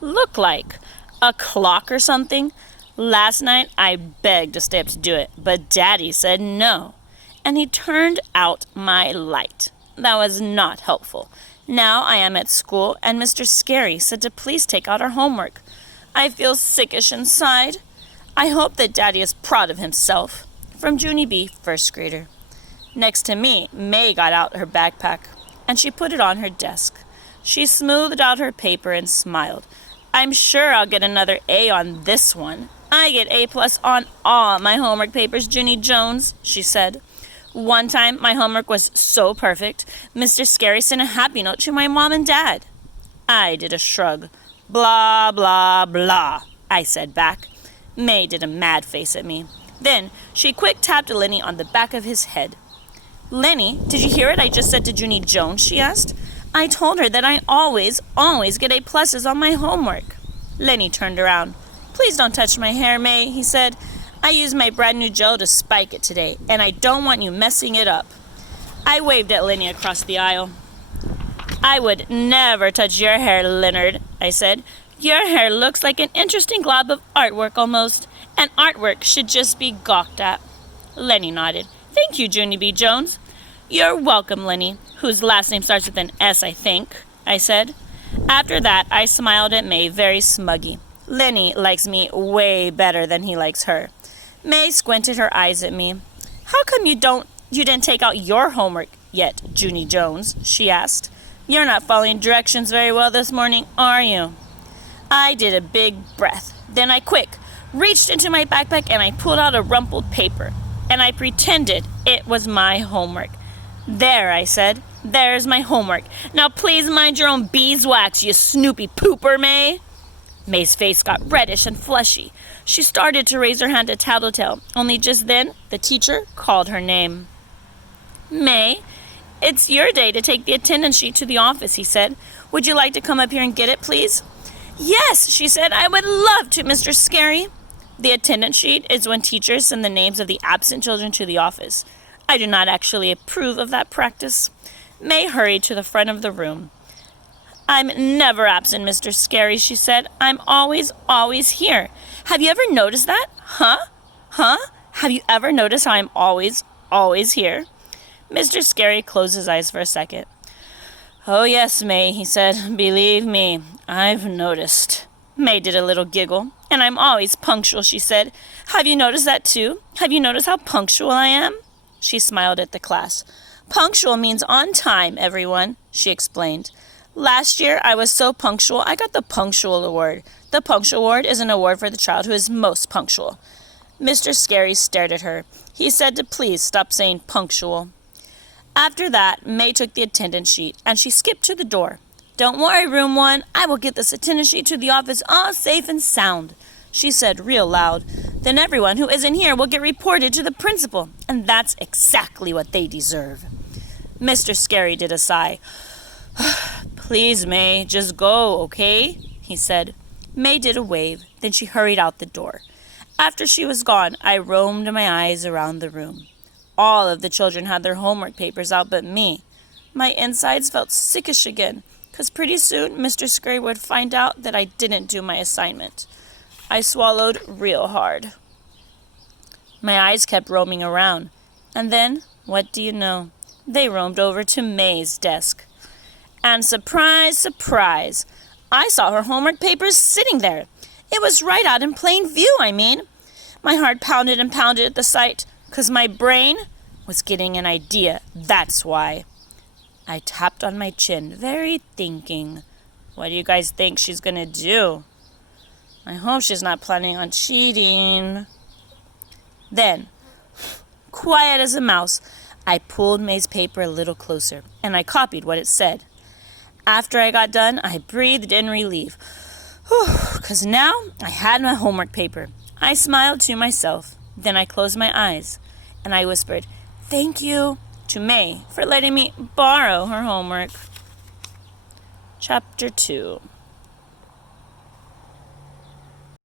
look like? A clock or something? Last night I begged to stay up to do it, but Daddy said no, and he turned out my light. That was not helpful. Now I am at school, and Mr. Scary said to please take out our homework. I feel sickish inside. I hope that Daddy is proud of himself. From Junie B., first grader. Next to me, May got out her backpack, and she put it on her desk. She smoothed out her paper and smiled. I'm sure I'll get another A on this one. I get A+ on all my homework papers, Junie Jones, she said. One time, my homework was so perfect, Mr. Scary sent a happy note to my mom and dad. I did a shrug. Blah, blah, blah, I said back. May did a mad face at me. Then she quick tapped Lenny on the back of his head. Lenny, did you hear what I just said to Junie Jones, she asked. I told her that I always get A+ on my homework. Lenny turned around. Please don't touch my hair, May, he said. I used my brand new gel to spike it today, and I don't want you messing it up. I waved at Lenny across the aisle. I would never touch your hair, Leonard, I said. Your hair looks like an interesting glob of artwork almost, and artwork should just be gawked at. Lenny nodded. Thank you, Junie B. Jones. You're welcome, Lenny, whose last name starts with an S, I think, I said. After that, I smiled at May very smuggy. Lenny likes me way better than he likes her. May squinted her eyes at me. How come you didn't take out your homework yet, Junie Jones? She asked. You're not following directions very well this morning, are you? I did a big breath. Then I reached into my backpack and I pulled out a rumpled paper. And I pretended it was my homework. There, I said. There's my homework. Now please mind your own beeswax, you snoopy pooper, May. May's face got reddish and fleshy. She started to raise her hand to Tattletale, only just then the teacher called her name. May, it's your day to take the attendance sheet to the office, he said. Would you like to come up here and get it, please? Yes, she said. I would love to, Mr. Scary. The attendance sheet is when teachers send the names of the absent children to the office. I do not actually approve of that practice. May hurried to the front of the room. I'm never absent, Mr. Scary, she said. I'm always here. Have you ever noticed that? Huh? Have you ever noticed how I'm always here? Mr. Scary closed his eyes for a second. Oh, yes, May, he said. Believe me, I've noticed. May did a little giggle. And I'm always punctual, she said. Have you noticed that too? Have you noticed how punctual I am? She smiled at the class. Punctual means on time, everyone, she explained. Last year, I was so punctual, I got the Punctual Award. The Punctual Award is an award for the child who is most punctual. Mr. Scary stared at her. He said to please stop saying punctual. After that, May took the attendance sheet, and she skipped to the door. Don't worry, room 1. I will get this attendance sheet to the office all safe and sound, she said real loud. Then everyone who isn't here will get reported to the principal, and that's exactly what they deserve. Mr. Scary did a sigh. Please, May, just go, okay? He said. May did a wave, then she hurried out the door. After she was gone, I roamed my eyes around the room. All of the children had their homework papers out but me. My insides felt sickish again, 'cause pretty soon Mr. Scary would find out that I didn't do my assignment. I swallowed real hard. My eyes kept roaming around, and then, what do you know? They roamed over to May's desk. And surprise, surprise, I saw her homework papers sitting there. It was right out in plain view, I mean. My heart pounded and pounded at the sight, 'cause my brain was getting an idea, that's why. I tapped on my chin, very thinking. What do you guys think she's gonna do? I hope she's not planning on cheating. Then, quiet as a mouse, I pulled May's paper a little closer, and I copied what it said. After I got done, I breathed in relief. 'Cause now I had my homework paper. I smiled to myself. Then I closed my eyes, and I whispered, "Thank you," to May for letting me borrow her homework. Chapter 2.